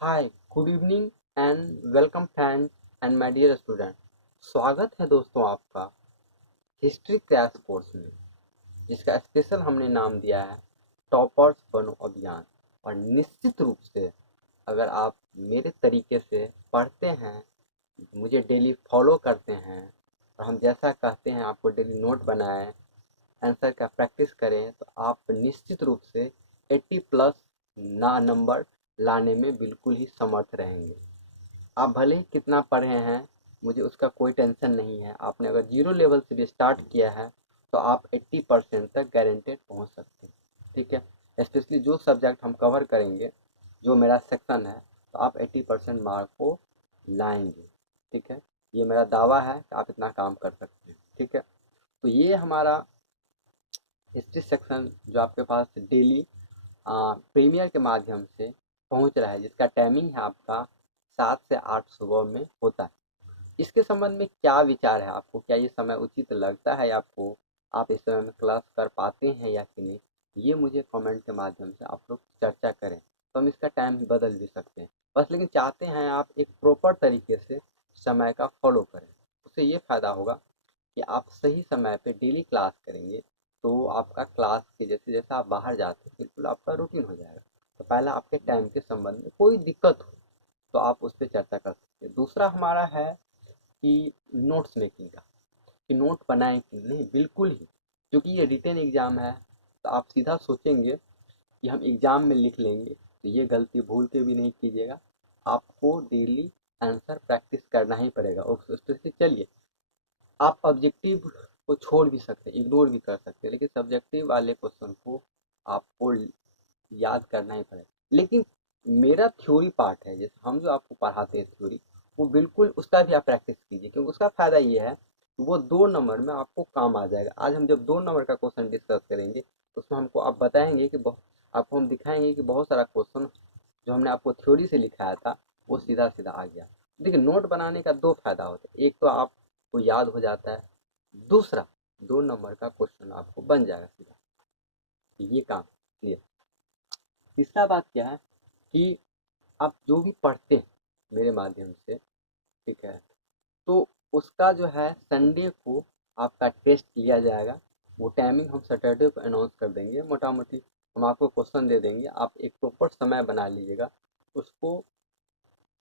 Hi, good evening and welcome friends and my dear student. स्वागत है दोस्तों आपका हिस्ट्री क्रैश कोर्स में, जिसका स्पेशल हमने नाम दिया है टॉपर्स बनो अभियान। और निश्चित रूप से अगर आप मेरे तरीके से पढ़ते हैं, मुझे डेली फॉलो करते हैं और हम जैसा कहते हैं आपको डेली नोट बनाएं, आंसर का प्रैक्टिस करें, तो आप निश्चित रूप से 80 प्लस ना नंबर लाने में बिल्कुल ही समर्थ रहेंगे। आप भले ही कितना पढ़े हैं, मुझे उसका कोई टेंशन नहीं है। आपने अगर जीरो लेवल से भी स्टार्ट किया है तो आप 80% तक गारंटेड पहुंच सकते हैं। ठीक है, स्पेशली जो सब्जेक्ट हम कवर करेंगे, जो मेरा सेक्शन है, तो आप 80% मार्क को लाएंगे। ठीक है, ये मेरा दावा है कि आप इतना काम कर सकते हैं। ठीक है, तो ये हमारा हिस्ट्री सेक्शन जो आपके पास डेली प्रीमियर के माध्यम से पहुंच रहा है, जिसका टाइमिंग है आपका 7 से 8 सुबह में होता है। इसके संबंध में क्या विचार है आपको? क्या ये समय उचित लगता है आपको? आप इस समय में क्लास कर पाते हैं या कि नहीं? ये मुझे कमेंट के माध्यम से आप लोग चर्चा करें, तो हम इसका टाइम बदल भी सकते हैं। बस लेकिन चाहते हैं आप एक प्रॉपर तरीके से समय का फॉलो करें। उससे ये फायदा होगा कि आप सही समय पे डेली क्लास करेंगे, तो आपका क्लास के जैसे जैसे आप बाहर जाते हैं बिल्कुल आपका रूटीन हो जाएगा। तो पहला आपके टाइम के संबंध में कोई दिक्कत हो तो आप उस पर चर्चा कर सकते हैं। दूसरा हमारा है कि नोट्स मेकिंग का, कि नोट बनाएं कि नहीं। बिल्कुल ही, क्योंकि ये रिटेन एग्जाम है, तो आप सीधा सोचेंगे कि हम एग्जाम में लिख लेंगे, तो ये गलती भूल के भी नहीं कीजिएगा। आपको डेली आंसर प्रैक्टिस करना ही पड़ेगा। और उस पे से चलिए, आप ऑब्जेक्टिव को छोड़ भी सकते हैं, इग्नोर भी कर सकते हैं, लेकिन सब्जेक्टिव वाले क्वेश्चन को आपको याद करना ही पड़ेगा। लेकिन मेरा थ्योरी पार्ट है, जैसे हम जो आपको पढ़ाते हैं थ्योरी, वो बिल्कुल उसका भी आप प्रैक्टिस कीजिए, क्योंकि उसका फायदा ये है कि वो 2 नंबर में आपको काम आ जाएगा। आज हम जब 2 नंबर का क्वेश्चन डिस्कस करेंगे, तो उसमें हमको आप बताएंगे कि आपको हम दिखाएंगे कि बहुत सारा क्वेश्चन जो हमने आपको थ्योरी से लिखाया था वो सीधा सीधा आ गया। देखिए, नोट बनाने का 2 फायदा होता है। एक तो आपको याद हो जाता है, दूसरा 2 नंबर का क्वेश्चन आपको बन जाएगा सीधा। ये काम क्लियर। तीसरा बात क्या है कि आप जो भी पढ़ते हैं मेरे माध्यम से, ठीक है, तो उसका जो है संडे को आपका टेस्ट लिया जाएगा। वो टाइमिंग हम सैटरडे को अनाउंस कर देंगे। मोटा मोटी हम आपको क्वेश्चन दे देंगे, आप एक प्रॉपर समय बना लीजिएगा उसको।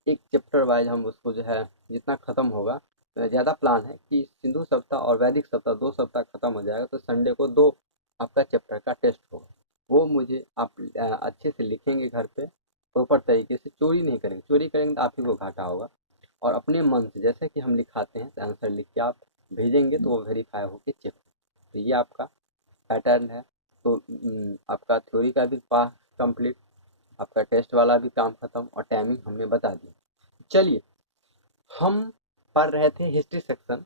एक चैप्टर वाइज हम उसको जो है जितना ख़त्म होगा, ज़्यादा प्लान है कि सिंधु सभ्यता और वैदिक सभ्यता 2 सप्ताह ख़त्म हो जाएगा, तो संडे को 2 आपका चैप्टर का टेस्ट होगा। वो मुझे आप अच्छे से लिखेंगे घर पे, प्रॉपर तरीके से, चोरी नहीं करेंगे। चोरी करेंगे तो आप ही को घाटा होगा। और अपने मन से जैसे कि हम लिखाते हैं, तो आंसर लिख के आप भेजेंगे, तो वो वेरीफाई होकर चेक। तो ये आपका पैटर्न है। तो आपका थ्योरी का भी पास कंप्लीट, आपका टेस्ट वाला भी काम खत्म, और टाइमिंग हमने बता दी। चलिए, हम पढ़ रहे थे हिस्ट्री सेक्शन।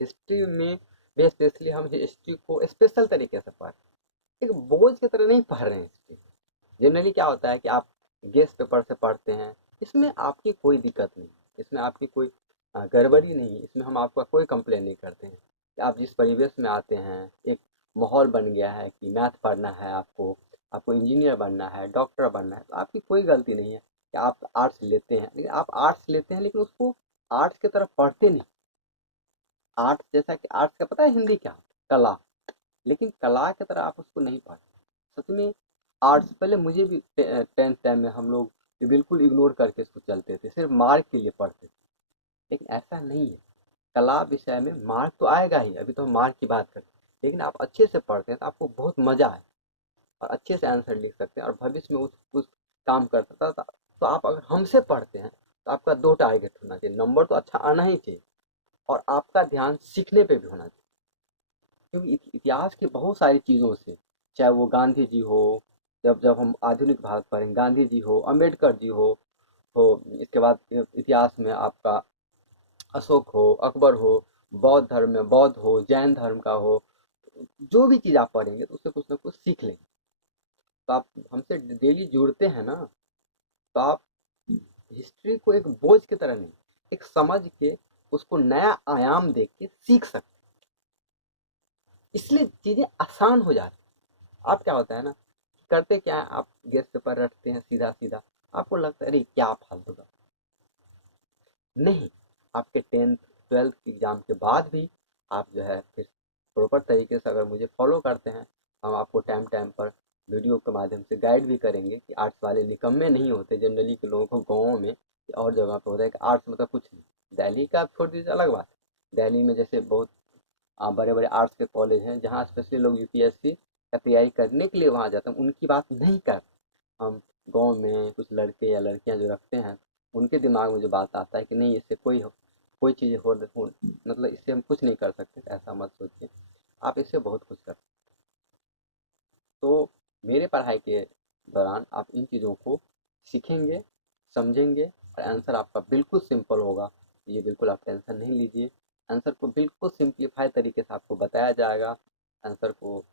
हिस्ट्री में भी स्पेशली हम हिस्ट्री को स्पेशल तरीके से पढ़ रहे हैं, एक बोझ की तरह नहीं पढ़ रहे हैं हिस्ट्री। जनरली क्या होता है कि आप गेस्ट पेपर से पढ़ते हैं, इसमें आपकी कोई दिक्कत नहीं, इसमें आपकी कोई गड़बड़ी नहीं, इसमें हम आपका कोई कंप्लेन नहीं करते हैं। कि आप जिस परिवेश में आते हैं, एक माहौल बन गया है कि मैथ पढ़ना है आपको, आपको इंजीनियर बनना है, डॉक्टर बनना है, तो आपकी कोई गलती नहीं है कि आप आर्ट्स लेते हैं। लेकिन आप आर्ट्स लेते हैं लेकिन उसको आर्ट्स की तरफ पढ़ते नहीं। आर्ट्स जैसा कि आर्ट्स का पता है हिंदी क्या होता है? कला। लेकिन कला की तरह आप उसको नहीं पढ़ते। सच में आर्ट्स पहले मुझे भी 10th टाइम में हम लोग बिल्कुल इग्नोर करके इसको चलते थे, सिर्फ मार्क के लिए पढ़ते थे। लेकिन ऐसा नहीं है। कला विषय में मार्क तो आएगा ही, अभी तो हम मार्क की बात करते हैं। लेकिन आप अच्छे से पढ़ते हैं तो आपको बहुत मजा है, और अच्छे से आंसर लिख सकते हैं, और भविष्य में उस काम कर सकता था। तो आप अगर हमसे पढ़ते हैं तो आपका 2 टारगेट होना चाहिए। नंबर तो अच्छा आना ही चाहिए, और आपका ध्यान सीखने पे भी होना चाहिए। क्योंकि इतिहास की बहुत सारी चीज़ों से, चाहे वो गांधी जी हो, जब जब हम आधुनिक भारत पढ़ेंगे, गांधी जी हो, अम्बेडकर जी हो, इसके बाद इतिहास में आपका अशोक हो, अकबर हो, बौद्ध धर्म में बौद्ध हो, जैन धर्म का हो, जो भी चीज़ आप पढ़ेंगे तो उससे कुछ ना कुछ सीख लेंगे। तो आप हमसे डेली जुड़ते हैं ना, तो आप हिस्ट्री को एक बोझ की तरह नहीं, एक समझ के उसको नया आयाम देख के सीख सकते, इसलिए चीज़ें आसान हो जाती। आप क्या होता है ना, करते क्या है, आप गेस्ट पेपर रटते हैं सीधा सीधा, आपको लगता है अरे क्या फालतू का। नहीं, आपके 10th 12th एग्जाम के बाद भी आप जो है फिर प्रॉपर तरीके से अगर मुझे फॉलो करते हैं, हम आपको टाइम टाइम पर वीडियो के माध्यम से गाइड भी करेंगे कि आर्ट्स वाले निकम्मे नहीं होते। जनरली के लोगों को गाँव में और जगह पे होता है कि आर्ट्स मतलब कुछ नहीं। दिल्ली का आप छोड़ दीजिए, अलग बात है। दिल्ली में जैसे बहुत बड़े बड़े आर्ट्स के कॉलेज हैं जहाँ स्पेशली लोग यूपीएससी का तैयारी करने के लिए वहाँ जाते हैं, उनकी बात नहीं कर। हम गांव में कुछ लड़के या लड़कियां जो रखते हैं, उनके दिमाग में जो बात आता है कि नहीं इससे कोई चीज़ हो मतलब इससे हम कुछ नहीं कर सकते, ऐसा मत सोचिए, आप इससे बहुत कुछ कर सकते। तो मेरे पढ़ाई के दौरान आप इन चीज़ों को सीखेंगे, समझेंगे और आंसर आपका बिल्कुल सिंपल होगा। ये बिल्कुल आप टेंशन नहीं लीजिए, आंसर को बिल्कुल सिंप्लीफाई तरीके से आपको बताया जाएगा आंसर को,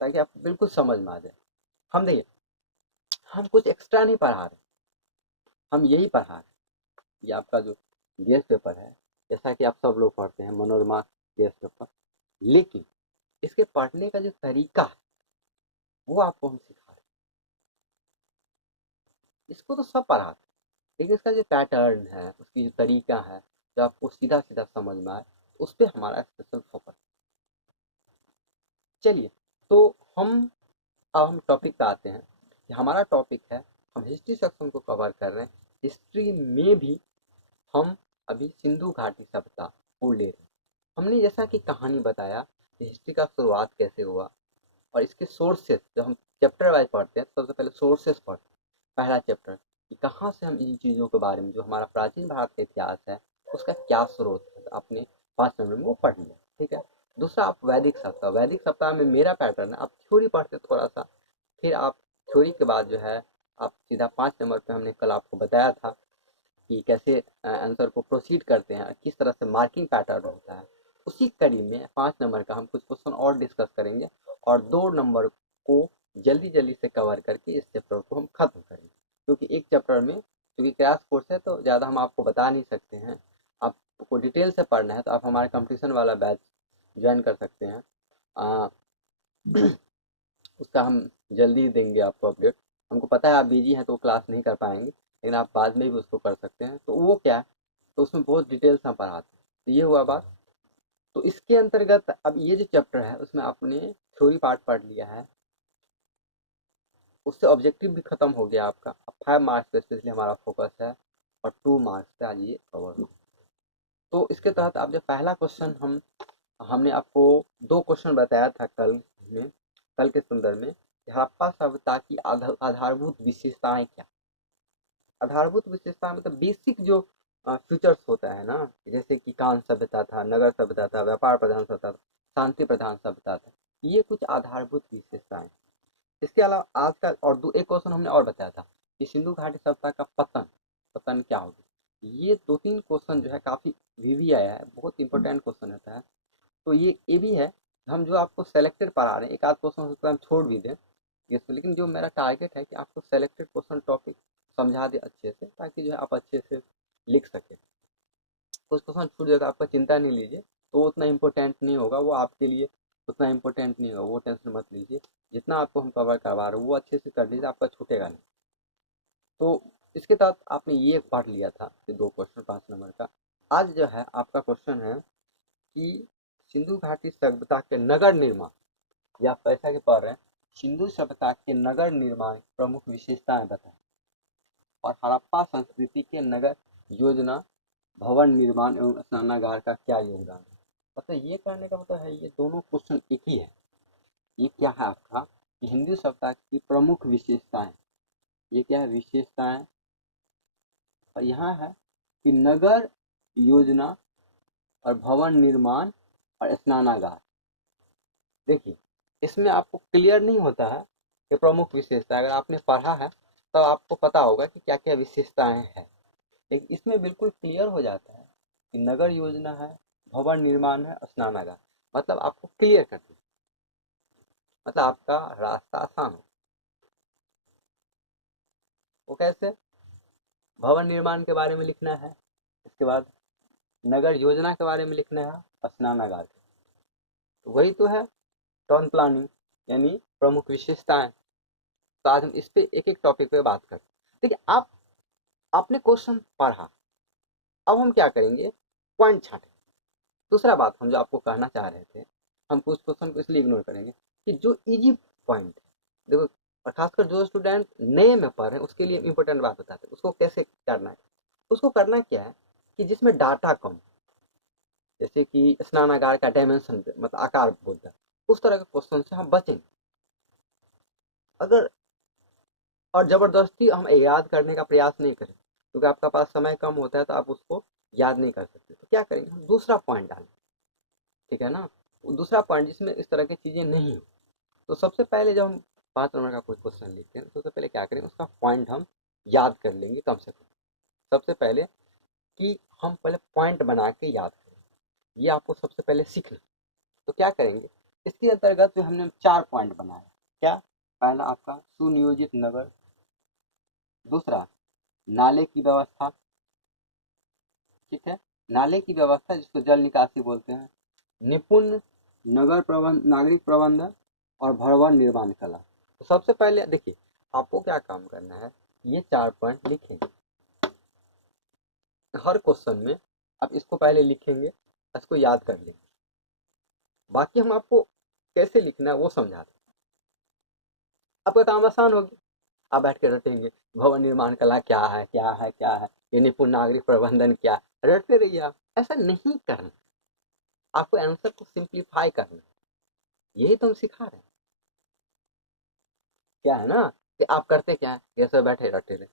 ताकि आपको बिल्कुल समझ में आ जाए। हम देखिए, हम कुछ एक्स्ट्रा नहीं पढ़ा रहे, हम यही पढ़ा रहे। ये आपका जो गेस्ट पेपर है, जैसा कि आप सब लोग पढ़ते हैं मनोरमा गेस्ट पेपर, लेकिन इसके पढ़ने का जो तरीका है वो आपको हम सिखा रहे हैं। इसको तो सब पढ़ाते हैं, लेकिन इसका जो पैटर्न है, उसकी जो तरीका है, जो आपको सीधा सीधा समझ में आए, उस पर हमारा स्पेशल फोकस। चलिए, तो अब हम टॉपिक पे आते हैं कि हमारा टॉपिक है, हम हिस्ट्री सेक्शन को कवर कर रहे हैं। हिस्ट्री में भी हम अभी सिंधु घाटी सभ्यता को ले रहे हैं। हमने जैसा कि कहानी बताया कि हिस्ट्री का शुरुआत कैसे हुआ और इसके सोर्सेस, जब हम चैप्टर वाइज पढ़ते हैं तो सबसे पहले सोर्सेस पढ़ते हैं। पहला चैप्टर कि कहाँ से हम इन चीज़ों के बारे में, जो हमारा प्राचीन भारत का इतिहास है उसका क्या स्रोत है, तो आपने 5 नंबर में वो पढ़ लिया, ठीक है। दूसरा, आप वैदिक सप्ताह, वैदिक सप्ताह में मेरा पैटर्न है, आप थ्योरी पढ़ते थोड़ा सा, फिर आप थ्योरी के बाद जो है आप सीधा 5 नंबर पे, हमने कल आपको बताया था कि कैसे आंसर को प्रोसीड करते हैं, किस तरह से मार्किंग पैटर्न होता है। उसी कड़ी में 5 नंबर का हम कुछ क्वेश्चन और डिस्कस करेंगे और 2 नंबर को जल्दी जल्दी से कवर करके इस चैप्टर को हम खत्म करेंगे। क्योंकि एक चैप्टर में, क्योंकि क्रैश कोर्स है तो ज़्यादा हम आपको बता नहीं सकते हैं, आपको डिटेल से पढ़ना है तो आप हमारे कंपटीशन वाला बैच ज्वाइन कर सकते हैं। आ, उसका हम जल्दी देंगे आपको अपडेट। हमको पता है आप बिजी हैं तो क्लास नहीं कर पाएंगे, लेकिन आप बाद में भी उसको कर सकते हैं। तो वो क्या है, तो उसमें बहुत डिटेल्स हम पढ़ाते हैं। तो ये हुआ बात। तो इसके अंतर्गत अब ये जो चैप्टर है उसमें आपने थ्योरी पार्ट पढ़ लिया है, उससे ऑब्जेक्टिव भी खत्म हो गया आपका। अब 5 मार्क्स पे स्पेशली हमारा फोकस है और 2 मार्क्स पे आज ये कवर हो। तो इसके तहत आप, जब पहला क्वेश्चन हमने आपको 2 क्वेश्चन बताया था में, कल के संदर्भ में, हड़प्पा सभ्यता की आधारभूत विशेषताएं क्या। आधारभूत विशेषता मतलब बेसिक जो फीचर्स होता है ना, जैसे कि कांस्य सभ्यता था, नगर सभ्यता था, व्यापार प्रधान सभ्यता था, शांति प्रधान सभ्यता था, ये कुछ आधारभूत विशेषताएं। इसके अलावा आज का और एक क्वेश्चन हमने और बताया था कि सिंधु घाटी सभ्यता का पतन, पतन क्या होगा। ये 2-3 क्वेश्चन जो है काफी वीवी आया है, बहुत इंपॉर्टेंट क्वेश्चन रहता है। तो ये भी है, हम जो आपको सेलेक्टेड पढ़ा रहे हैं, एक आध क्वेश्चन हो सकता है हम छोड़ भी दें इसमें, लेकिन जो मेरा टारगेट है कि आपको सेलेक्टेड क्वेश्चन टॉपिक समझा दे अच्छे से, ताकि जो है आप अच्छे से लिख सके। कुछ क्वेश्चन छूट जाता है, आपका चिंता नहीं लीजिए, तो वो उतना इम्पोर्टेंट नहीं होगा, वो आपके लिए उतना इम्पोर्टेंट नहीं होगा, वो टेंशन मत लीजिए। जितना आपको हम कवर करवा रहे हैं वो अच्छे से कर लीजिए, आपका छूटेगा नहीं। तो इसके तहत आपने ये पढ़ लिया था, ये 2 क्वेश्चन 5 नंबर का। आज जो है आपका क्वेश्चन है कि सिंधु घाटी सभ्यता के नगर निर्माण, या आप ऐसा के पढ़ रहे हैं, सिंधु सभ्यता के नगर निर्माण प्रमुख विशेषताएं बताएं और हड़प्पा संस्कृति के नगर योजना, भवन निर्माण एवं स्नानागार का क्या योगदान है। मतलब ये करने का मतलब है, ये दोनों क्वेश्चन एक ही है। ये क्या है आपका कि हिंदू सभ्यता की प्रमुख विशेषताएं, ये क्या है विशेषताएं, और यहाँ है कि नगर योजना और भवन निर्माण और स्नानागार। देखिए, इसमें आपको क्लियर नहीं होता है कि प्रमुख विशेषता, अगर आपने पढ़ा है तो आपको पता होगा कि क्या क्या विशेषताएं हैं, लेकिन इसमें बिल्कुल क्लियर हो जाता है कि नगर योजना है, भवन निर्माण है, स्नानागार, मतलब आपको क्लियर कर दिया, मतलब आपका रास्ता आसान हो। वो कैसे, भवन निर्माण के बारे में लिखना है, इसके बाद नगर योजना के बारे में लिखना है, स्नानागार के, तो वही तो है टाउन प्लानिंग, यानी प्रमुख विशेषताएं। तो आज हम इस पे एक एक टॉपिक पे बात करते हैं। देखिए आपने क्वेश्चन पढ़ा, अब हम क्या करेंगे, पॉइंट छांटेंगे। दूसरा बात हम जो आपको कहना चाह रहे थे, हम कुछ क्वेश्चन को इसलिए इग्नोर करेंगे कि जो इजी पॉइंट है, देखो, और खासकर जो स्टूडेंट नए में पढ़ रहे हैं उसके लिए इंपॉर्टेंट बात बताते हैं उसको कैसे करना है। उसको करना क्या है कि जिसमें डाटा कम, जैसे कि स्नानागार का डायमेंशन मतलब आकार बोलता है, उस तरह के क्वेश्चन से हम बचेंगे। अगर और जबरदस्ती हम याद करने का प्रयास नहीं करें, क्योंकि आपका पास समय कम होता है तो आप उसको याद नहीं कर सकते, तो क्या करेंगे, हम दूसरा पॉइंट डालें, ठीक है ना, दूसरा पॉइंट जिसमें इस तरह की चीजें नहीं हो। तो सबसे पहले जब हम 5 नंबर का कोई क्वेश्चन लिखते हैं तो सबसे पहले क्या करें, उसका पॉइंट हम याद कर लेंगे कम से कम। सबसे पहले कि हम पहले पॉइंट बना के याद करें, ये आपको सबसे पहले सीखना। तो क्या करेंगे, इसके अंतर्गत जो हमने 4 पॉइंट बनाया, क्या, पहला आपका सुनियोजित नगर, दूसरा नाले की व्यवस्था, ठीक है, नाले की व्यवस्था जिसको जल निकासी बोलते हैं, निपुण नगर प्रबंध, नागरिक प्रबंधन और भवन निर्माण कला। तो सबसे पहले देखिए आपको क्या काम करना है, ये 4 पॉइंट लिखेंगे हर क्वेश्चन में। आप इसको पहले लिखेंगे, इसको याद कर लेंगे, बाकी हम आपको कैसे लिखना है वो समझा दें। आपका काम आसान होगी, आप बैठ के रटेंगे भवन निर्माण कला क्या है, क्या है, क्या है, ये निपुण नागरिक प्रबंधन क्या, रटते रहिए आप। ऐसा नहीं करना, आपको आंसर को सिंप्लीफाई करना, यही तो हम सिखा रहे हैं। क्या है ना कि आप करते क्या है, ये सब बैठे रटे रहे,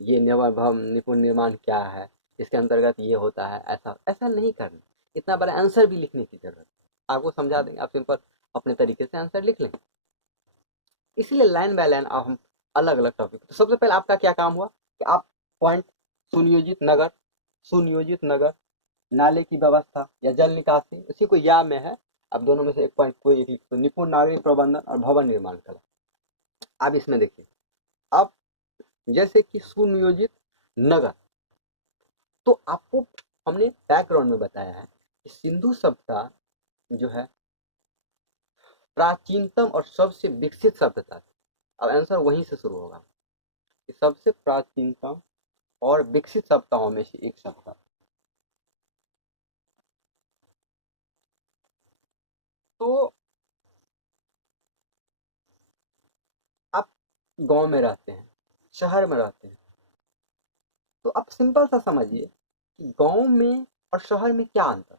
ये भवन निपुण निर्माण क्या है, इसके अंतर्गत ये होता है, ऐसा ऐसा नहीं करना। इतना बड़ा आंसर भी लिखने की जरूरत, आपको समझा देंगे, आप सिंपल अपने तरीके से आंसर लिख लेंगे। इसलिए लाइन बाय लाइन आप हम अलग अलग टॉपिक। तो सबसे पहले आपका क्या काम हुआ कि आप पॉइंट सुनियोजित नगर, सुनियोजित नगर, नाले की व्यवस्था या जल निकासी, इसी को या में है, अब दोनों में से एक पॉइंट कोई एक लिख, तो निपुण नागरिक प्रबंधन और भवन निर्माण कला। अब इसमें देखिए, अब जैसे कि सुनियोजित नगर, तो आपको हमने बैकग्राउंड में बताया है कि सिंधु सभ्यता जो है प्राचीनतम और सबसे विकसित सभ्यता थी। अब आंसर वहीं से शुरू होगा कि सबसे प्राचीनतम और विकसित सभ्यताओं में से एक सभ्यता। तो आप गांव में रहते हैं, शहर में रहते हैं, तो आप सिंपल सा समझिए कि गांव में और शहर में क्या अंतर।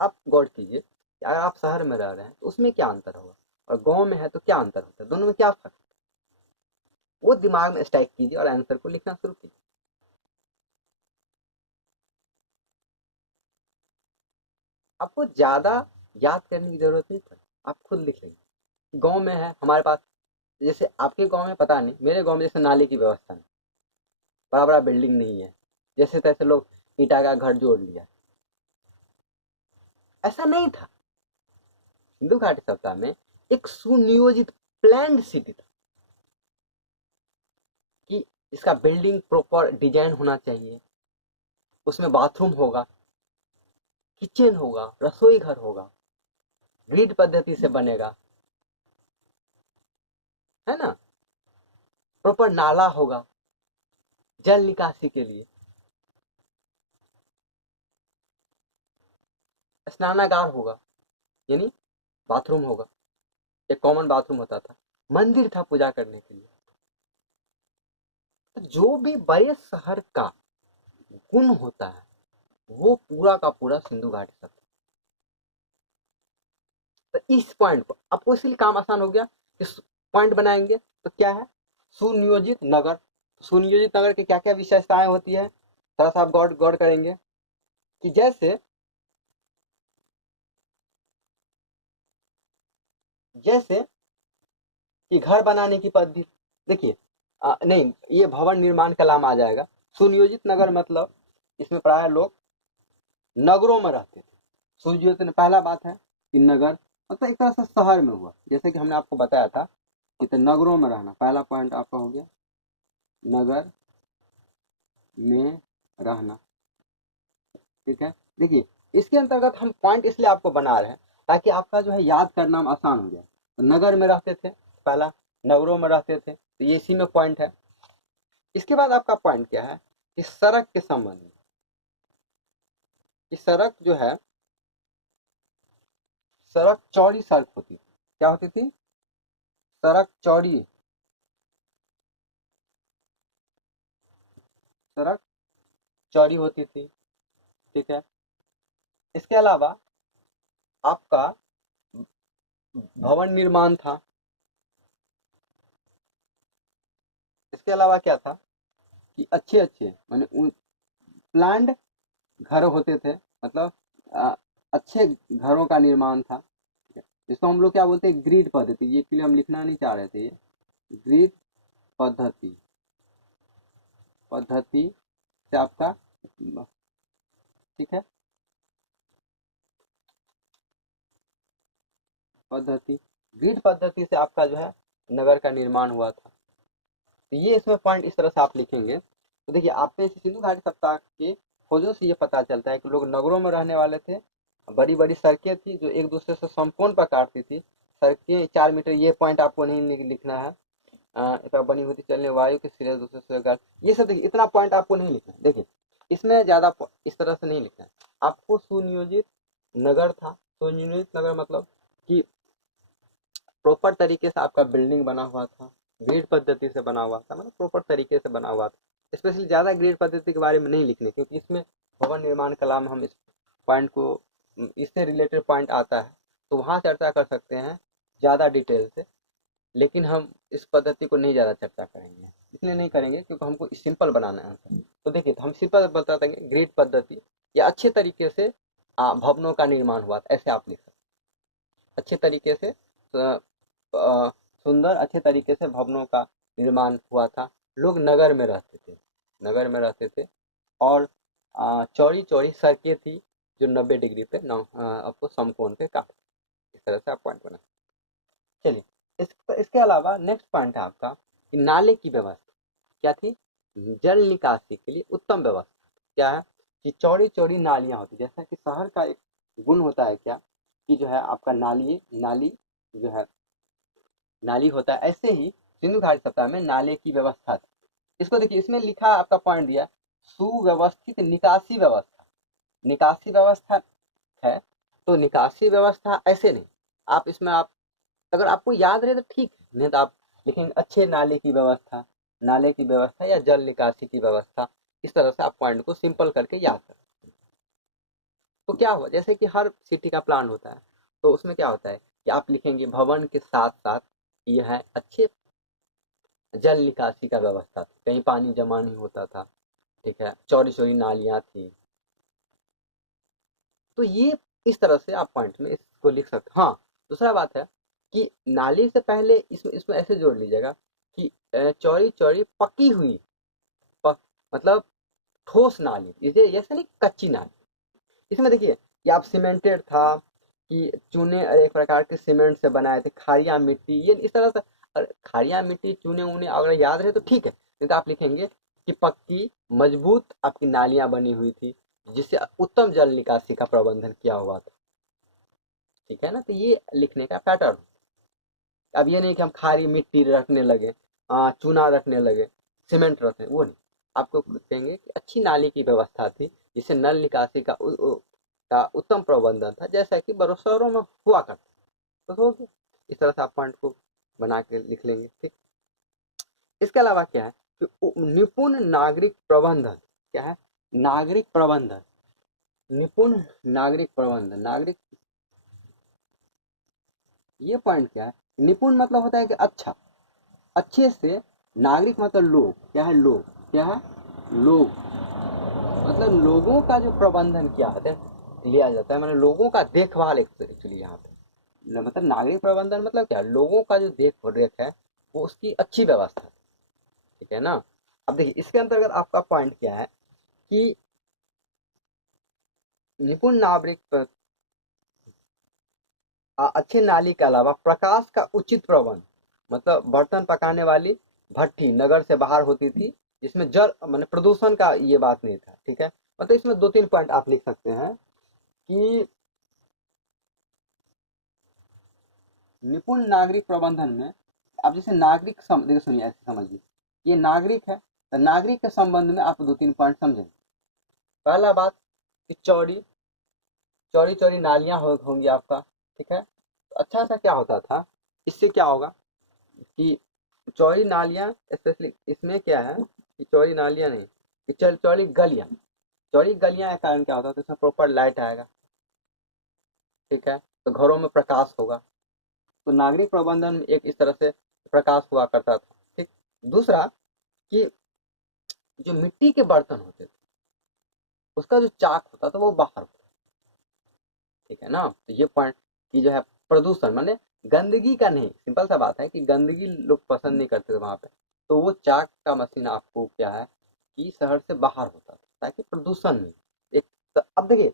आप गौर कीजिए कि अगर आप शहर में रह रहे हैं तो उसमें क्या अंतर होगा, और गांव में है तो क्या अंतर होता है, दोनों में क्या फर्क है, वो दिमाग में स्ट्राइक कीजिए और आंसर को लिखना शुरू कीजिए। आपको ज्यादा याद करने की जरूरत नहीं पड़े, आप खुद लिख लेंगे। गांव में है हमारे पास, जैसे आपके गांव में पता नहीं, मेरे गांव में जैसे नाले की व्यवस्था नहीं, बड़ा बड़ा बिल्डिंग नहीं है, जैसे तैसे लोग ईटा का घर जोड़ लिया, ऐसा नहीं था। सिंधु घाटी सभ्यता में एक सुनियोजित प्लान्ड सिटी था कि इसका बिल्डिंग प्रॉपर डिजाइन होना चाहिए, उसमें बाथरूम होगा, किचन होगा, रसोई घर होगा, ग्रिड पद्धति से बनेगा, है ना, प्रॉपर नाला होगा जल निकासी के लिए, स्नानागार होगा यानी बाथरूम होगा, एक कॉमन बाथरूम होता था, मंदिर था पूजा करने के लिए। तो जो भी बड़े शहर का गुण होता है वो पूरा का पूरा सिंधु घाटी सभ्यता। तो इस पॉइंट को आपको इसलिए काम आसान हो गया कि पॉइंट बनाएंगे तो क्या है, सुनियोजित नगर, सुनियोजित नगर की क्या क्या विशेषताएं होती है, थोड़ा सा आप गौर गौर करेंगे कि जैसे जैसे कि घर बनाने की पद्धति, देखिए नहीं, ये भवन निर्माण का नाम आ जाएगा। सुनियोजित नगर मतलब इसमें प्राय लोग नगरों में रहते थे। सुनियोजित ने पहला बात है कि नगर मतलब एक तरह से शहर में हुआ, जैसे कि हमने आपको बताया था कि तो नगरों में रहना, पहला पॉइंट आपका हो गया, नगर में रहना, ठीक है। देखिए इसके अंतर्गत हम पॉइंट इसलिए आपको बना रहे हैं ताकि आपका जो है याद करना आसान हो जाए। तो नगर में रहते थे, पहला नगरों में रहते थे, तो ये इसी में पॉइंट है। इसके बाद आपका पॉइंट क्या है कि सड़क के संबंध में, कि सड़क जो है, सड़क चौड़ी सड़क होती थी। क्या होती थी? सड़क चौड़ी, सड़क चौड़ी होती थी। ठीक है। इसके अलावा आपका भवन निर्माण था। इसके अलावा क्या था कि अच्छे अच्छे माने प्लान्ड घर होते थे, मतलब अ, अच्छे घरों का निर्माण था। ठीक है। इसको हम लोग क्या बोलते हैं? ग्रिड पद्धति। ये के लिए हम लिखना नहीं चाह रहे थे, ये ग्रिड पद्धति, पद्धति से आपका, ठीक है, पद्धति, ग्रिड पद्धति से आपका जो है नगर का निर्माण हुआ था। तो ये इसमें पॉइंट इस तरह से आप लिखेंगे। तो देखिए, आपने इस सिंधु घाटी सप्ताह के खोजों से ये पता चलता है कि लोग नगरों में रहने वाले थे। बड़ी बड़ी सड़कें थी जो एक दूसरे से समकोण पर काटती थी। सड़कें 4 मीटर, ये पॉइंट आपको नहीं लिखना है। इतना बनी होती चलने वायु के सिरे दूसरे से ये सब देखिए, इतना पॉइंट आपको नहीं लिखना है। देखिए, इसमें ज्यादा इस तरह से नहीं लिखना है आपको। सुनियोजित नगर था। सुनियोजित नगर मतलब कि प्रॉपर तरीके से आपका बिल्डिंग बना हुआ था, ग्रिड पद्धति से बना हुआ था, मतलब प्रॉपर तरीके से बना हुआ था। स्पेशली ज्यादा ग्रिड पद्धति के बारे में नहीं लिखने, क्योंकि इसमें भवन निर्माण कला में हम इस पॉइंट को, इससे रिलेटेड पॉइंट आता है तो वहां चर्चा कर सकते हैं ज्यादा डिटेल से। लेकिन हम इस पद्धति को नहीं ज्यादा चर्चा करेंगे, इसलिए नहीं करेंगे क्योंकि हमको सिंपल बनाना है आंसर। तो देखिए, तो हम सिंपल बता देंगे ग्रिड पद्धति या अच्छे तरीके से भवनों का निर्माण हुआ था, ऐसे आप लिख सकते हैं। अच्छे तरीके से सुंदर अच्छे तरीके से भवनों का निर्माण हुआ था। लोग नगर में रहते थे, नगर में रहते थे। और चौड़ी चौड़ी सड़कें थी जो 90 डिग्री पे आपको समकोण पे काट, इस तरह से आप पॉइंट बना। चलिए, इसके अलावा नेक्स्ट पॉइंट है आपका कि नाले की व्यवस्था क्या थी? जल निकासी के लिए उत्तम व्यवस्था क्या है कि चौड़ी चौड़ी नालियां होती, जैसा कि शहर का एक गुण होता है क्या कि जो है आपका नाली नाली जो है नाली होता है, ऐसे ही सिंधु घाटी सप्ताह में नाले की व्यवस्था थी। इसको देखिए, इसमें लिखा आपका पॉइंट दिया सुव्यवस्थित निकासी व्यवस्था। निकासी व्यवस्था है, तो निकासी व्यवस्था ऐसे नहीं, आप इसमें आप अगर आपको याद रहे तो ठीक है, नहीं तो आप लिखेंगे अच्छे नाले की व्यवस्था, नाले की व्यवस्था या जल निकासी की व्यवस्था। इस तरह से आप पॉइंट को सिंपल करके याद कर। तो क्या हुआ, जैसे कि हर सिटी का प्लान होता है, तो उसमें क्या होता है कि आप लिखेंगे भवन के साथ साथ यह है अच्छे जल निकासी का व्यवस्था थी, कहीं पानी जमा नहीं होता था। ठीक है, चौड़ी चौड़ी नालियां थी। तो ये इस तरह से आप पॉइंट में इसको लिख सकते। हाँ, दूसरा बात है कि नाली से पहले इसमें इसमें ऐसे जोड़ लीजिएगा कि चौड़ी चौड़ी पकी हुई, मतलब ठोस नाली, इसे ऐसे नहीं कच्ची नाली। इसमें देखिए कि आप सीमेंटेड था कि चूने एक प्रकार के सीमेंट से बनाए थे, खारिया मिट्टी, ये इस तरह से। खारिया मिट्टी चूने ऊने अगर याद रहे तो ठीक है, नहीं तो आप लिखेंगे कि पक्की मजबूत आपकी नालियां बनी हुई थी जिससे उत्तम जल निकासी का प्रबंधन किया हुआ था। ठीक है ना, तो ये लिखने का पैटर्न। अब ये नहीं कि हम खारी मिट्टी रखने लगे, चूना रखने लगे, सीमेंट रखने, वो नहीं। आपको कहेंगे कि अच्छी नाली की व्यवस्था थी जिससे नल निकासी का उत्तम प्रबंधन था, जैसा कि बड़े शहरों में हुआ करता। तो हो गया, इस तरह से आप पॉइंट को बना के लिख लेंगे। ठीक। इसके अलावा क्या है कि निपुण नागरिक प्रबंधन क्या है? नागरिक प्रबंधन, निपुण नागरिक प्रबंधन, नागरिक, ये पॉइंट क्या है? निपुण मतलब होता है कि अच्छा, अच्छे से। नागरिक मतलब लोग, क्या है? लोग, क्या है? लोग, मतलब लोगों का जो प्रबंधन किया जाता है, लिया जाता है, मतलब लोगों का देखभाल एक्चुअली यहाँ पे। मतलब नागरिक प्रबंधन मतलब क्या? लोगों का जो देख रेख है वो उसकी अच्छी व्यवस्था। ठीक है ना। अब देखिए, इसके अंतर्गत आपका पॉइंट क्या है कि निपुण नागरिक अच्छे नाली के अलावा प्रकाश का उचित प्रबंध, मतलब बर्तन पकाने वाली भट्टी नगर से बाहर होती थी जिसमें जल मतलब प्रदूषण का ये बात नहीं था। ठीक है, मतलब इसमें दो तीन पॉइंट आप लिख सकते हैं कि निपुण नागरिक प्रबंधन में आप जैसे नागरिक देखिए सुनिए ऐसे समझिए, ये नागरिक है, तो नागरिक के संबंध में आप 2-3 पॉइंट समझेंगे। पहला बात कि चौड़ी चौड़ी चौड़ी नालियां होंगी आपका, ठीक है। तो अच्छा सा क्या होता था, इससे क्या होगा कि चौड़ी नालियां, स्पेशली इसमें क्या है कि चौड़ी नालियां नहीं, कि चौड़ी गलियां के कारण क्या होता है, तो इसमें प्रॉपर लाइट आएगा, ठीक है, तो घरों में प्रकाश होगा। तो नागरिक प्रबंधन में एक इस तरह से प्रकाश हुआ करता था, ठीक। दूसरा कि जो मिट्टी के बर्तन होते थे, उसका जो चाक होता था वो बाहर होता, ठीक है ना। तो ये पॉइंट की जो है प्रदूषण माने गंदगी का नहीं, सिंपल सा बात है कि गंदगी लोग पसंद नहीं करते थे वहां पे, तो वो चाक का मशीन आपको क्या है कि शहर से बाहर होता था ताकि प्रदूषण नहीं। एक तो अब देखिए,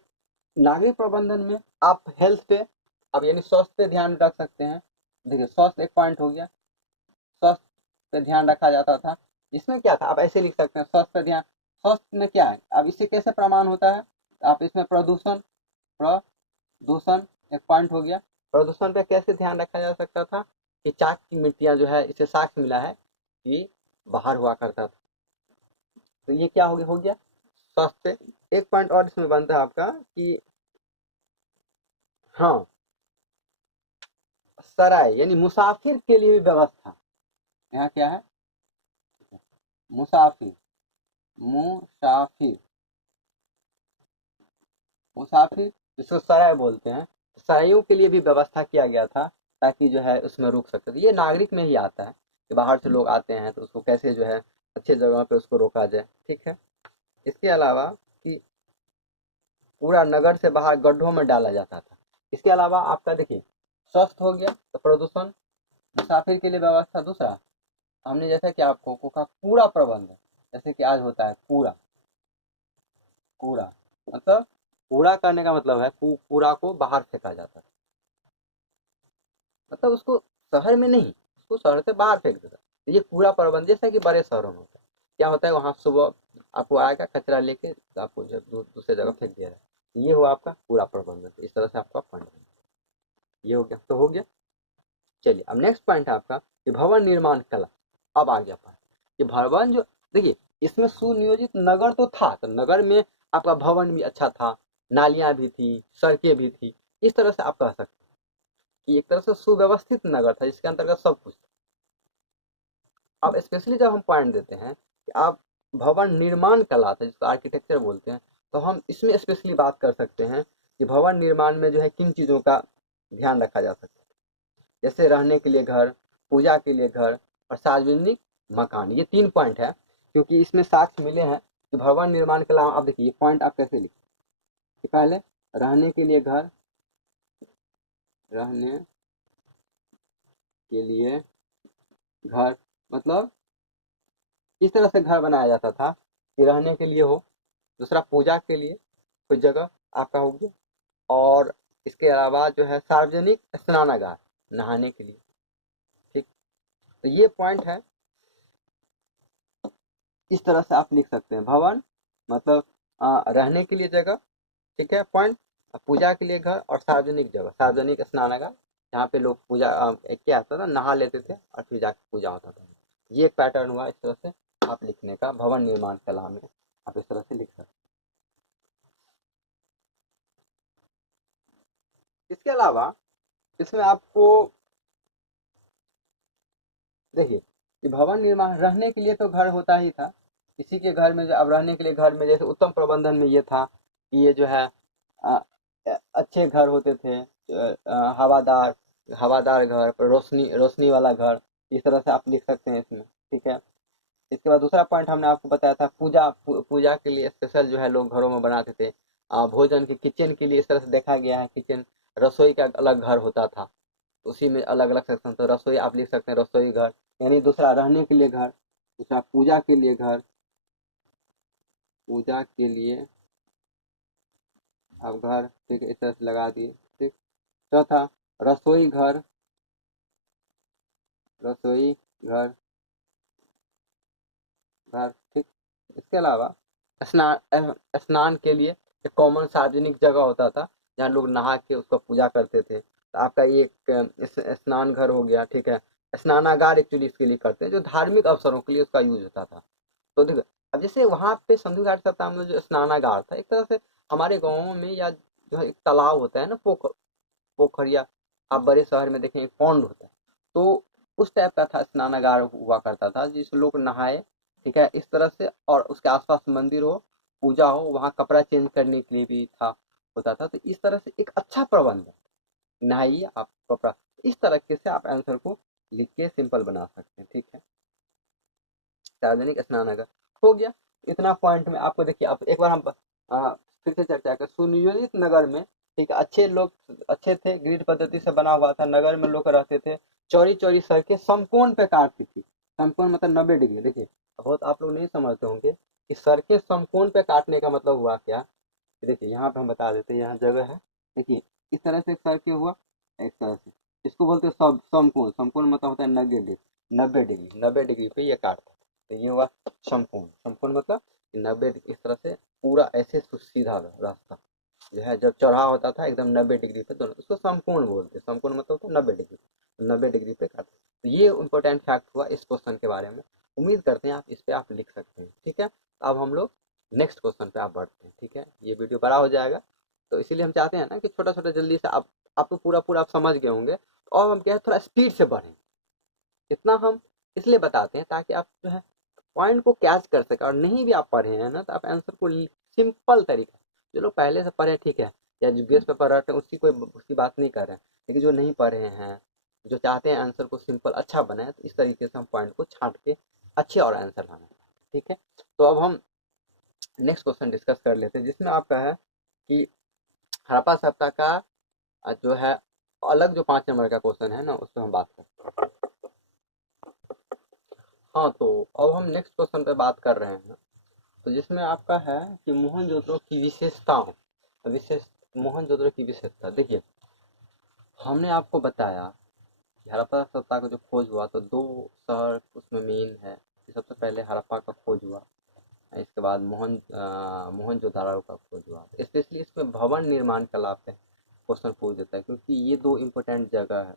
नागरिक प्रबंधन में आप हेल्थ पे, अब यानी स्वास्थ्य पे ध्यान रख सकते हैं। देखिए स्वास्थ्य एक पॉइंट हो गया, स्वास्थ्य पे ध्यान रखा जाता था। इसमें क्या था, आप ऐसे लिख सकते हैं स्वास्थ्य पे ध्यान, स्वास्थ्य में क्या है, अब इससे कैसे प्रमाण होता है, आप इसमें प्रदूषण प्रदूषण एक पॉइंट हो गया। प्रदूषण पे कैसे ध्यान रखा जा सकता था कि चाक की मिट्टियां जो है, इसे साक्ष्य मिला है कि बाहर हुआ करता था। तो ये क्या हो गया स्वास्थ्य पे। एक पॉइंट और इसमें बनता है आपका कि हाँ, सराय यानी मुसाफिर के लिए भी व्यवस्था। यहाँ क्या है, मुसाफिर मुसाफिर मुसाफिर जिसको सराय बोलते हैं, सराइयों के लिए भी व्यवस्था किया गया था ताकि जो है उसमें रुक सकते थे। ये नागरिक में ही आता है कि बाहर से लोग आते हैं तो उसको कैसे जो है अच्छे जगह पे उसको रोका जाए, ठीक है। इसके अलावा कि पूरा नगर से बाहर गड्ढों में डाला जाता था। इसके अलावा आपका देखिए स्वस्थ हो गया तो प्रदूषण, मुसाफिर के लिए व्यवस्था। दूसरा हमने जैसा कि आपको कहा कूड़ा प्रबंधन, जैसे कि आज होता है कूड़ा कूड़ा मतलब कूड़ा करने का मतलब है कूड़ा को बाहर फेंका जाता है, मतलब उसको शहर में नहीं, उसको शहर से बाहर फेंक देता है। ये कूड़ा प्रबंधन जैसा कि बड़े शहरों में होता है, क्या होता है वहां सुबह आपको आएगा कचरा लेके आपको जब दूसरे जगह फेंक दिया जाए। ये हुआ आपका कूड़ा प्रबंधन। तो इस तरह से आपका फंड ये हो गया, तो हो गया। चलिए अब नेक्स्ट पॉइंट है आपका कि भवन निर्माण कला। अब आ गया पॉइंट कि भवन जो, देखिए इसमें सुनियोजित नगर तो था, तो नगर में आपका भवन भी अच्छा था, नालियां भी थी, सड़कें भी थी। इस तरह से आप कह सकते हैं कि एक तरह से सुव्यवस्थित नगर था जिसके अंतर्गत सब कुछ था। अब स्पेशली जब हम पॉइंट देते हैं कि आप भवन निर्माण कला था जिसको आर्किटेक्चर बोलते हैं, तो हम इसमें स्पेशली बात कर सकते हैं कि भवन निर्माण में जो है किन चीजों का ध्यान रखा जा सकता है, जैसे रहने के लिए घर, पूजा के लिए घर और सार्वजनिक मकान। ये 3 पॉइंट है क्योंकि इसमें साक्ष्य मिले हैं कि भवन निर्माण के अलावा। आप देखिए ये पॉइंट आप कैसे लिखें कि पहले रहने के लिए घर, रहने के लिए घर मतलब इस तरह से घर बनाया जाता था कि रहने के लिए हो। दूसरा पूजा के लिए कोई जगह आपका हो गया, और इसके अलावा जो है सार्वजनिक स्नानागार, नहाने के लिए, ठीक। तो ये पॉइंट है, इस तरह से आप लिख सकते हैं भवन मतलब रहने के लिए जगह, ठीक है पॉइंट, पूजा के लिए घर और सार्वजनिक जगह, सार्वजनिक स्नानागार जहाँ पे लोग पूजा क्या आता था, नहा लेते थे और फिर जाके पूजा होता था। ये एक पैटर्न हुआ इस तरह से आप लिखने का भवन निर्माण कला में, आप इस तरह से लिख सकते हैं। इसके अलावा इसमें आपको देखिए कि भवन निर्माण रहने के लिए तो घर होता ही था, किसी के घर में जो अब रहने के लिए घर में जैसे उत्तम प्रबंधन में ये था कि ये जो है अ, अच्छे घर होते थे, हवादार हवादार घर पर रोशनी रोशनी वाला घर। इस तरह से आप लिख सकते हैं इसमें, ठीक है। इसके बाद दूसरा पॉइंट हमने आपको बताया था पूजा के लिए स्पेशल जो है लोग घरों में बनाते थे। भोजन के किचन के लिए इस तरह से देखा गया है, किचन रसोई का अलग घर होता था, उसी में अलग अलग सेक्शन, तो रसोई आप लिख सकते हैं रसोई घर, यानी दूसरा रहने के लिए घर, दूसरा पूजा के लिए घर, पूजा के लिए अब घर, ठीक है इस तरह से लगा दिए, ठीक। चौथा रसोई घर, रसोई घर घर, ठीक। इसके अलावा स्नान के लिए एक कॉमन सार्वजनिक जगह होता था जहाँ लोग नहा के उसका पूजा करते थे, तो आपका ये एक स्नान घर हो गया, ठीक है। स्नानागार एक्चुअली इसके लिए करते हैं, जो धार्मिक अवसरों के लिए उसका यूज होता था। तो देखो, अब जैसे वहां पे संधु घाटी सप्ताह में जो स्नानागार था, एक तरह से हमारे गाँव में या जो है एक तालाब होता है ना, पोखरिया, आप बड़े शहर में देखें एक पॉन्ड होता है, तो उस टाइप का था स्नानागार हुआ करता था, जिसमें लोग नहाए, ठीक है, इस तरह से, और उसके आसपास मंदिर हो, पूजा हो, वहाँ कपड़ा चेंज करने के लिए भी था, होता था। तो इस तरह से एक अच्छा प्रबंध है, नहाइए आप कपड़ा, इस तरीके से आप आंसर को लिख के सिंपल बना सकते हैं, ठीक है। सार्वजनिक स्नानागार हो गया। इतना पॉइंट में आपको देखिए, अब एक बार हम फिर से चर्चा करें। सुनियोजित नगर में, ठीक है, अच्छे लोग अच्छे थे, ग्रिड पद्धति से बना हुआ था, नगर में लोग रहते थे, चौड़ी चौड़ी सड़कें समकोण पे काटती थी। समकोण मतलब 90 डिग्री। देखिए, बहुत आप लोग नहीं समझते होंगे कि सड़कें समकोण पे काटने का मतलब हुआ क्या। देखिए यहाँ पे हम बता देते हैं, यहाँ जगह है, देखिए इस तरह से एक सर्किल हुआ, एक तरह से, इसको बोलते हैं सब समकोण। समकोण मतलब होता है 90 डिग्री, 90 डिग्री, 90 डिग्री पे ये काटता है, तो ये हुआ समकोण। समकोण मतलब 90 इस तरह से पूरा ऐसे सीधा रास्ता जो है, जब चौराहा होता था एकदम 90 डिग्री पे दोनों, उसको समकोण बोलते हैं। समकोण मतलब होता है 90 डिग्री, 90 डिग्री पे काटते। तो ये इम्पोर्टेंट फैक्ट हुआ इस क्वेश्चन के बारे में। उम्मीद करते हैं आप इस पे आप लिख सकते हैं, ठीक है। अब हम लोग नेक्स्ट क्वेश्चन पे आप बढ़ते हैं, ठीक है। ये वीडियो बड़ा हो जाएगा, तो इसीलिए हम चाहते हैं ना कि छोटा छोटा जल्दी से आप तो पूरा पूरा आप समझ गए होंगे, तो अब हम क्या है थोड़ा स्पीड से बढ़ें। इतना हम इसलिए बताते हैं ताकि आप जो है पॉइंट को कैच कर सके, और नहीं भी आप पढ़े हैं ना, तो आप आंसर को सिंपल तरीका, जो लोग पहले से पढ़े ठीक है, या जो बेस पे पढ़ रहे थे उसकी कोई उसकी बात नहीं कर रहे हैं, लेकिन जो नहीं पढ़े हैं, जो चाहते हैं आंसर को सिंपल अच्छा बनाए, तो इस तरीके से हम पॉइंट को छांट के अच्छे और आंसर लाना, ठीक है। तो अब हम नेक्स्ट क्वेश्चन डिस्कस कर लेते हैं, जिसमें आपका है कि हड़प्पा सभ्यता का जो है अलग जो 5 नंबर का क्वेश्चन है ना, उस पर हम बात करते हैं। हाँ, तो अब हम नेक्स्ट क्वेश्चन पे बात कर रहे हैं, तो जिसमें आपका है कि मोहनजोदड़ो की विशेषताओं, विशेष मोहनजोदड़ो की विशेषता। देखिए, हमने आपको बताया कि हड़प्पा सभ्यता का जो खोज हुआ, तो 2 शहर उसमें मेन है कि सबसे पहले हड़प्पा का खोज हुआ, इसके बाद मोहनजोदाड़ो का खोज हुआ। स्पेशली इसमें भवन निर्माण कला पे क्वेश्चन पूछ देता है, क्योंकि ये 2 इम्पोर्टेंट जगह है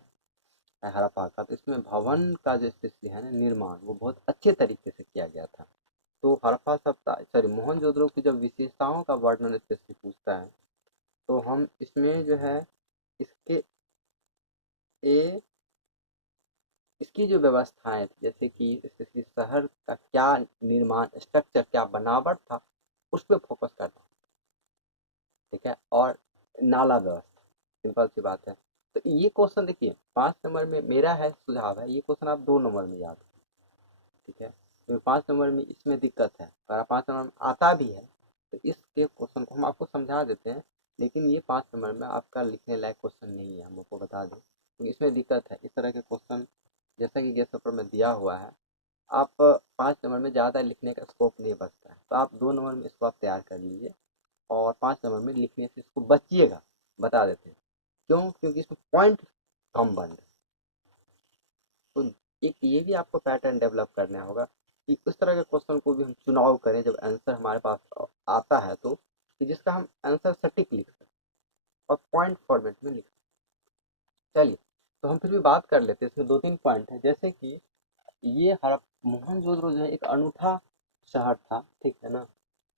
हड़प्पा का, तो इसमें भवन का जो स्पेशली है ना निर्माण, वो बहुत अच्छे तरीके से किया गया था। तो हड़प्पा सभ्यता सॉरी मोहनजोदड़ो की जब विशेषताओं का वर्णन स्पेशली पूछता है, तो हम इसमें जो है इसके ए इसकी जो व्यवस्थाएं थी, जैसे कि स्पेशली शहर का क्या निर्माण स्ट्रक्चर, क्या बनावट था, उस पर फोकस करना, ठीक है, और नाला व्यवस्था, सिंपल सी बात है। तो ये क्वेश्चन देखिए 5 नंबर में मेरा है सुझाव है, ये क्वेश्चन आप 2 नंबर में याद, ठीक है, तो 5 नंबर में इसमें दिक्कत है, अगर 5 नंबर में आता भी है तो इसके क्वेश्चन को हम आपको समझा देते हैं, लेकिन ये 5 नंबर में आपका लिखने लायक क्वेश्चन नहीं है, हम आपको बता दें, तो इसमें दिक्कत है। इस तरह के क्वेश्चन जैसा कि गेस्ट पेपर में दिया हुआ है, आप 5 नंबर में ज़्यादा लिखने का स्कोप नहीं बचता है, तो आप 2 नंबर में इसको आप तैयार कर लीजिए, और 5 नंबर में लिखने से इसको बचिएगा, बता देते हैं क्यों, क्योंकि इसमें पॉइंट कम बन रहे। तो एक ये भी आपको पैटर्न डेवलप करना होगा कि उस तरह के क्वेश्चन को भी हम चुनाव करें जब आंसर हमारे पास आता है, तो कि जिसका हम आंसर सटीक लिख सकें और पॉइंट फॉर्मेट में लिख सकें। चलिए, तो हम फिर भी बात कर लेते हैं, इसमें 2-3 पॉइंट है, जैसे कि ये मोहनजोदड़ो जो है एक अनूठा शहर था, ठीक है ना,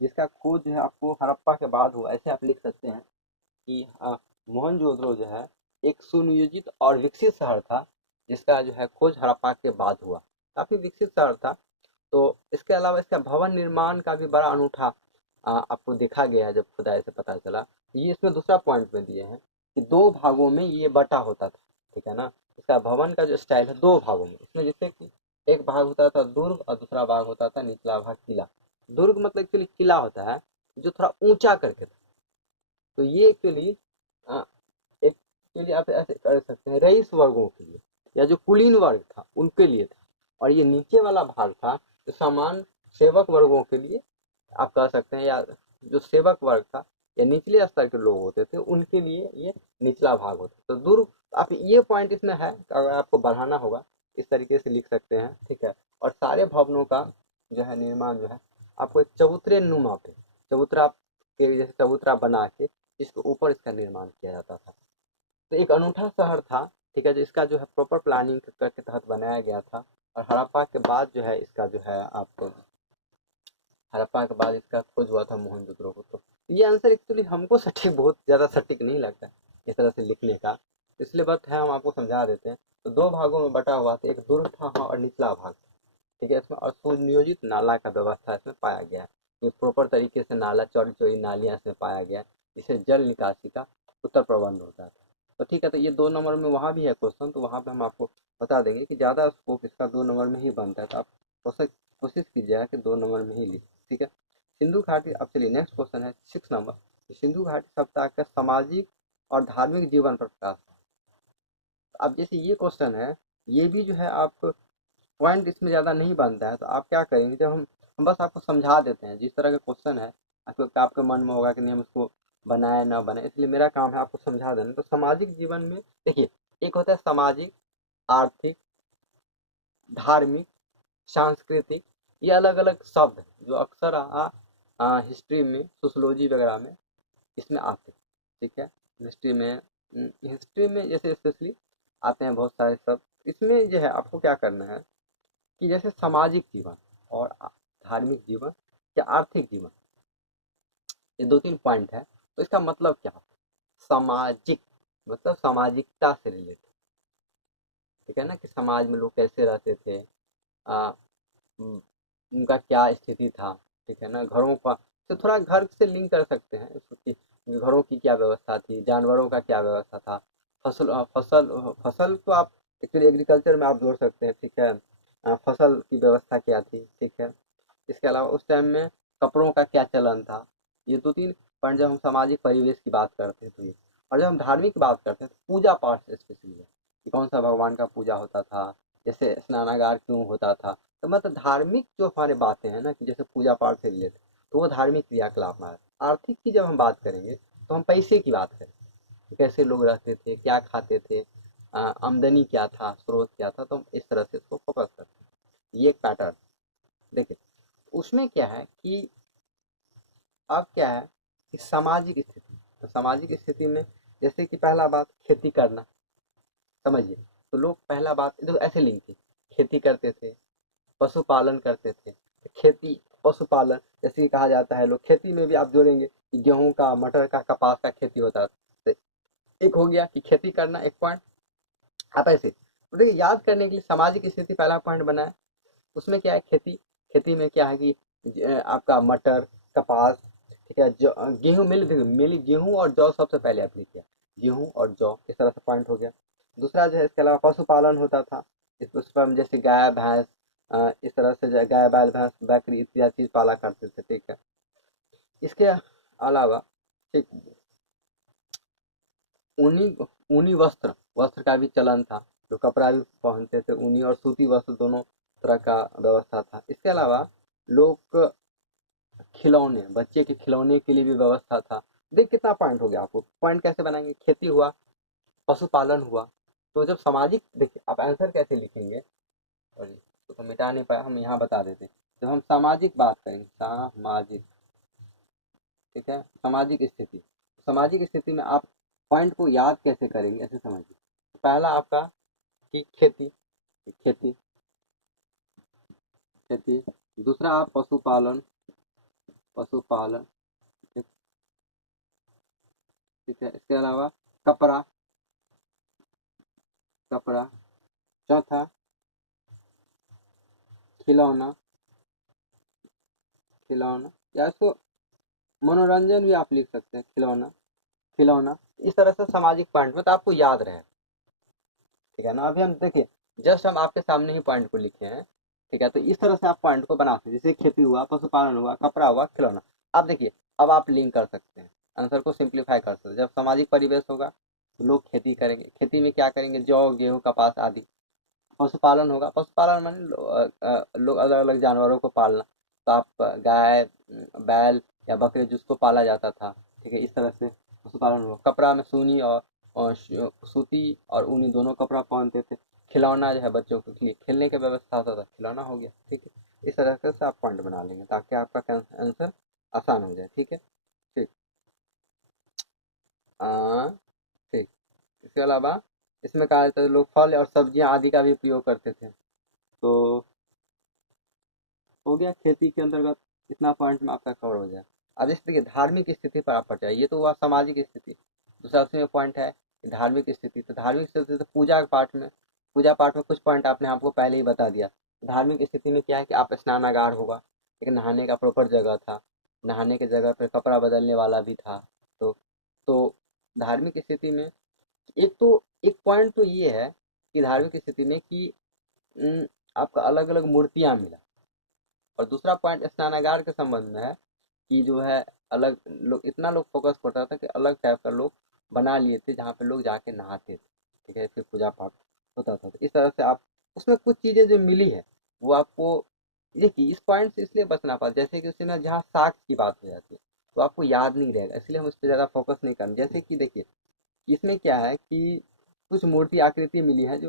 जिसका खोज जो है आपको हड़प्पा के बाद हुआ, ऐसे आप लिख सकते हैं कि मोहनजोदड़ो जो है एक सुनियोजित और विकसित शहर था, जिसका जो है खोज हड़प्पा के बाद हुआ, काफी विकसित शहर था। तो इसके अलावा इसका भवन निर्माण का भी बड़ा अनूठा आपको देखा गया है, जब खुदाई से पता चला। ये इसमें दूसरा पॉइंट में दिए हैं कि 2 भागों में ये बटा होता था, ठीक है ना। इसका भवन का जो स्टाइल है 2 भागों में, इसमें जैसे कि एक भाग होता था दुर्ग और दूसरा भाग होता था निचला भाग किला। दुर्ग मतलब एक्चुअली किला होता है जो थोड़ा ऊंचा करके था, तो ये एक्चुअली एक्चुअली आप ऐसे कर सकते हैं रईस वर्गों के लिए, या जो कुलीन वर्ग था उनके लिए था, और ये नीचे वाला भाग था जो सामान्य सेवक वर्गों के लिए आप कह सकते हैं, या जो सेवक वर्ग था या निचले स्तर के लोग होते थे उनके लिए ये निचला भाग होता। तो दुर्ग, आप ये पॉइंट इसमें है, अगर आपको बढ़ाना होगा इस तरीके से लिख सकते हैं, ठीक है। और सारे भवनों का जो है निर्माण जो है आपको एक चबूतरे नुमा पे, चबूतरा के जैसे चबूतरा बना के इसके ऊपर इसका निर्माण किया जाता था। तो एक अनूठा शहर था, ठीक है, जो इसका जो है प्रॉपर प्लानिंग के तहत बनाया गया था। और हड़प्पा के बाद जो है इसका जो है आपको हड़प्पा के बाद इसका खोज हुआ था मोहनजोदड़ो को। तो ये आंसर एक्चुअली हमको सटीक बहुत ज़्यादा सटीक नहीं लगता है इस तरह से लिखने का, इसलिए बात है हम आपको समझा देते हैं। तो दो भागों में बटा हुआ था, एक दुर्ग था और निचला भाग था, ठीक है। इसमें और सुनियोजित नाला का व्यवस्था इसमें पाया गया है। ये प्रॉपर तरीके से नाला, चौड़ी चौड़ी नालियाँ इसमें पाया गया है, इसे जल निकासी का उत्तर प्रबंध होता था। तो ठीक है, तो ये 2 नंबर में वहाँ भी है क्वेश्चन, तो वहाँ पे हम आपको बता देंगे कि ज़्यादा स्कोप इसका 2 नंबर में ही बनता है। तो आप कोशिश कीजिएगा कि 2 नंबर में ही लिखें, ठीक है। सिंधु घाटी, अब चलिए नेक्स्ट क्वेश्चन है 6 नंबर। सिंधु घाटी सप्ताह का सामाजिक और धार्मिक जीवन पर प्रकाश। अब जैसे ये क्वेश्चन है, ये भी जो है आप पॉइंट इसमें ज़्यादा नहीं बनता है, तो आप क्या करेंगे, जब हम बस आपको समझा देते हैं। जिस तरह का क्वेश्चन है आपके मन में होगा कि नहीं हम इसको बनाए ना बनाए, इसलिए मेरा काम है आपको समझा देना। तो सामाजिक जीवन में देखिए, एक होता है सामाजिक, आर्थिक, धार्मिक, सांस्कृतिक, ये अलग अलग शब्द हैं जो अक्सर हिस्ट्री में, सोशोलॉजी वगैरह में इसमें आते हैं, ठीक है। हिस्ट्री में जैसे स्पेशली आते हैं बहुत सारे शब्द। इसमें जो है आपको क्या करना है कि जैसे सामाजिक जीवन और धार्मिक जीवन या आर्थिक जीवन, ये 2-3 पॉइंट है। तो इसका मतलब क्या होता है? सामाजिक मतलब सामाजिकता से रिलेटेड, ठीक है ना, कि समाज में लोग कैसे रहते थे, आ, उनका क्या स्थिति था, ठीक है ना। घरों का तो थोड़ा घर से लिंक कर सकते हैं इसको कि घरों की क्या व्यवस्था थी, जानवरों का क्या व्यवस्था था, फसल तो आप एक्चुअली एग्रीकल्चर में आप जोड़ सकते हैं, ठीक है। फसल की व्यवस्था क्या थी, ठीक है। इसके अलावा उस टाइम में कपड़ों का क्या चलन था। ये 2-3 पॉइंट जब हम सामाजिक परिवेश की बात करते हैं तो ये, और जब हम धार्मिक की बात करते हैं तो पूजा पाठ से स्पेशली है कि कौन सा भगवान का पूजा होता था, जैसे स्नानागार क्यों होता था। तो मतलब धार्मिक जो हमारे बातें हैं ना, कि जैसे पूजा पाठ से रिलेटेड, तो वो धार्मिक क्रियाकलाप में। आर्थिक की जब हम बात करेंगे तो हम पैसे की बात करें कि कैसे लोग रहते थे, क्या खाते थे, आमदनी क्या था, स्रोत क्या था, तो हम इस तरह से इसको फोकस करते हैं। ये एक पैटर्न देखिए। उसमें क्या है कि अब क्या है कि सामाजिक स्थिति, तो सामाजिक स्थिति में जैसे कि पहला बात खेती करना, समझिए। तो लोग पहला बात तो ऐसे लिंक थी, खेती करते थे, पशुपालन करते थे। खेती, पशुपालन, जैसे कि कहा जाता है, लोग खेती में भी आप जोड़ेंगे कि गेहूं का, मटर का, कपास का खेती होता था। तो एक हो गया कि खेती करना, एक पॉइंट। आप ऐसे तो देखिए, याद करने के लिए सामाजिक स्थिति पहला पॉइंट बना है। उसमें क्या है, खेती, खेती में क्या है कि आपका मटर, कपास, ठीक है, गेहूं, मिली गेहूं और जौ सबसे पहले आपने किया, गेहूं और जौ, इस तरह से पॉइंट हो गया। दूसरा जो है, इसके अलावा पशुपालन होता था। उस पर हम जैसे गाय भैंस, इस तरह से गाय बैल भैंस बकरी इत्यादि चीज पाला करते थे, ठीक है। इसके अलावा ठीक, ऊनी ऊनी वस्त्र, वस्त्र का भी चलन था, जो कपड़ा भी पहनते थे, ऊनी और सूती वस्त्र दोनों तरह का व्यवस्था था। इसके अलावा लोग खिलौने, बच्चे के खिलौने के लिए भी व्यवस्था था। देख कितना पॉइंट हो गया, आपको पॉइंट कैसे बनाएंगे, खेती हुआ, पशुपालन हुआ। तो जब सामाजिक, देखिए आप आंसर कैसे लिखेंगे, और तो मिटा नहीं पाया, हम यहाँ बता देते हैं। जब हम सामाजिक बात करेंगे, सामाजिक, ठीक है, सामाजिक स्थिति, सामाजिक स्थिति में आप पॉइंट को याद कैसे करेंगे, ऐसे समझिए। पहला आपका कि खेती, खेती, खेती। दूसरा आप पशुपालन, पशुपालन, ठीक, ठीक है। इसके अलावा कपड़ा, कपड़ा। चौथा खिलौना, खिलौना, या इसको मनोरंजन भी आप लिख सकते हैं, खिलौना, खिलौना। इस तरह से सामाजिक पॉइंट में तो आपको याद रहे, ठीक है ना। अभी हम देखिए, जस्ट हम आपके सामने ही पॉइंट को लिखे हैं, ठीक है। तो इस तरह से आप पॉइंट को बना सकते हैं, जैसे खेती हुआ, पशुपालन हुआ, कपड़ा हुआ, खिलौना। अब देखिए, अब आप लिंक कर सकते हैं, आंसर को सिंप्लीफाई कर सकते हैं। जब सामाजिक परिवेश होगा तो लोग खेती करेंगे, खेती में क्या करेंगे, जौ, गेहूं, कपास आदि। पशुपालन होगा, पशुपालन माने लोग अलग अलग जानवरों को पालना। तो आप गाय, बैल या बकरे जिसको पाला जाता था, ठीक है, इस तरह से पशुपालन होगा। कपड़ा में सूनी और सूती और ऊनी दोनों कपड़ा पहनते थे। खिलौना जो है बच्चों के लिए खेलने की व्यवस्था होता था, खिलौना हो गया, ठीक है। इस तरह से आप पॉइंट बना लेंगे ताकि आपका आंसर आसान हो जाए, ठीक है। ठीक, ठीक। इसके अलावा इसमें कहा जाता है लोग फल और सब्जियां आदि का भी प्रयोग करते थे। तो हो गया खेती के अंतर्गत, इतना पॉइंट में आपका कवर हो जाए। अब जैसे देखिए धार्मिक स्थिति पर आप पहुंचाए, ये तो हुआ सामाजिक स्थिति। दूसरा उसमें पॉइंट है कि धार्मिक स्थिति, तो धार्मिक स्थिति तो पूजा पाठ में, पूजा पाठ में कुछ पॉइंट आपने आपको पहले ही बता दिया। धार्मिक स्थिति में क्या है कि आप स्नानागार होगा, एक नहाने का प्रॉपर जगह था, नहाने की जगह पर कपड़ा बदलने वाला भी था। तो धार्मिक स्थिति में एक पॉइंट तो ये है कि धार्मिक स्थिति में कि आपका अलग अलग मूर्तियां मिला। और दूसरा पॉइंट स्नानागार के संबंध में है कि जो है अलग लोग, इतना लोग फोकस करता था कि अलग टाइप का लोग बना लिए थे जहाँ पे लोग जाके नहाते थे, ठीक है, फिर पूजा पाठ होता था। तो इस तरह से आप उसमें कुछ चीजें जो मिली है वो आपको, देखिए इस पॉइंट से इसलिए बचना पड़ता, जैसे कि उसमें जहाँ साक्ष्य की बात हो जाती है तो आपको याद नहीं रहेगा, इसलिए हम उस पर ज्यादा फोकस नहीं करना। जैसे कि देखिए इसमें क्या है कि कुछ मूर्ति आकृति मिली है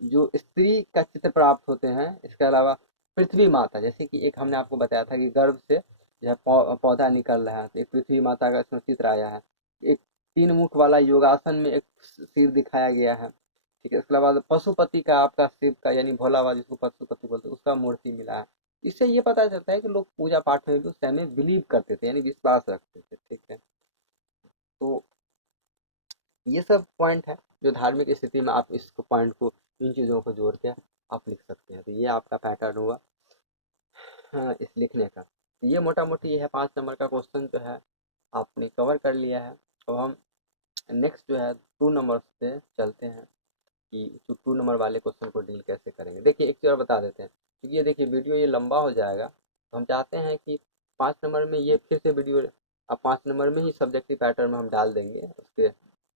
जो स्त्री का चित्र प्राप्त होते हैं। इसके अलावा पृथ्वी माता, जैसे कि एक हमने आपको बताया था कि गर्भ से जो है पौधा निकल रहा है, तो एक पृथ्वी माता का इसमें चित्र आया है। एक तीन मुख वाला योगासन में एक सिर दिखाया गया है, ठीक है। इसके बाद पशुपति का, आपका शिव का यानी भोला बाबा जिसको पशुपति बोलते हैं, उसका मूर्ति मिला है। इससे ये पता चलता है कि लोग पूजा पाठ में भी उस टाइम में बिलीव करते थे, यानी विश्वास रखते थे, ठीक है। तो ये सब पॉइंट है जो धार्मिक स्थिति में आप इस पॉइंट को, इन चीज़ों को जोड़ के आप लिख सकते हैं। तो ये आपका पैटर्न हुआ हाँ, इस लिखने का। ये मोटा मोटी ये है, 5 नंबर का क्वेश्चन जो है आपने कवर कर लिया है। तो हम नेक्स्ट जो है 2 नंबर पे चलते हैं कि जो 2 नंबर वाले क्वेश्चन को डील कैसे करेंगे। देखिए एक चीज़ और बता देते हैं, क्योंकि ये देखिए वीडियो ये लंबा हो जाएगा, तो हम चाहते हैं कि 5 नंबर में ये फिर से वीडियो, अब 5 नंबर में ही सब्जेक्टिव पैटर्न में हम डाल देंगे उसके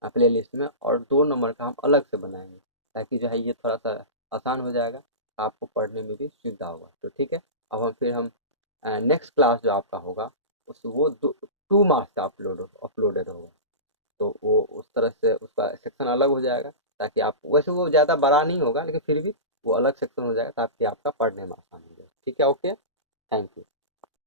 प्ले लिस्ट में, और 2 नंबर का हम अलग से बनाएंगे, ताकि जो है ये थोड़ा सा आसान हो जाएगा, आपको पढ़ने में भी सुविधा होगा। तो ठीक है, अब हम फिर हम नेक्स्ट क्लास जो आपका होगा उस वो 2 मार्क्स का अपलोडेड होगा। तो वो उस तरह से उसका सेक्शन अलग हो जाएगा, ताकि आप, वैसे वो ज़्यादा बड़ा नहीं होगा लेकिन फिर भी वो अलग सेक्शन हो जाएगा ताकि आपका पढ़ने में आसान हो जाए। ठीक है, ओके, थैंक यू।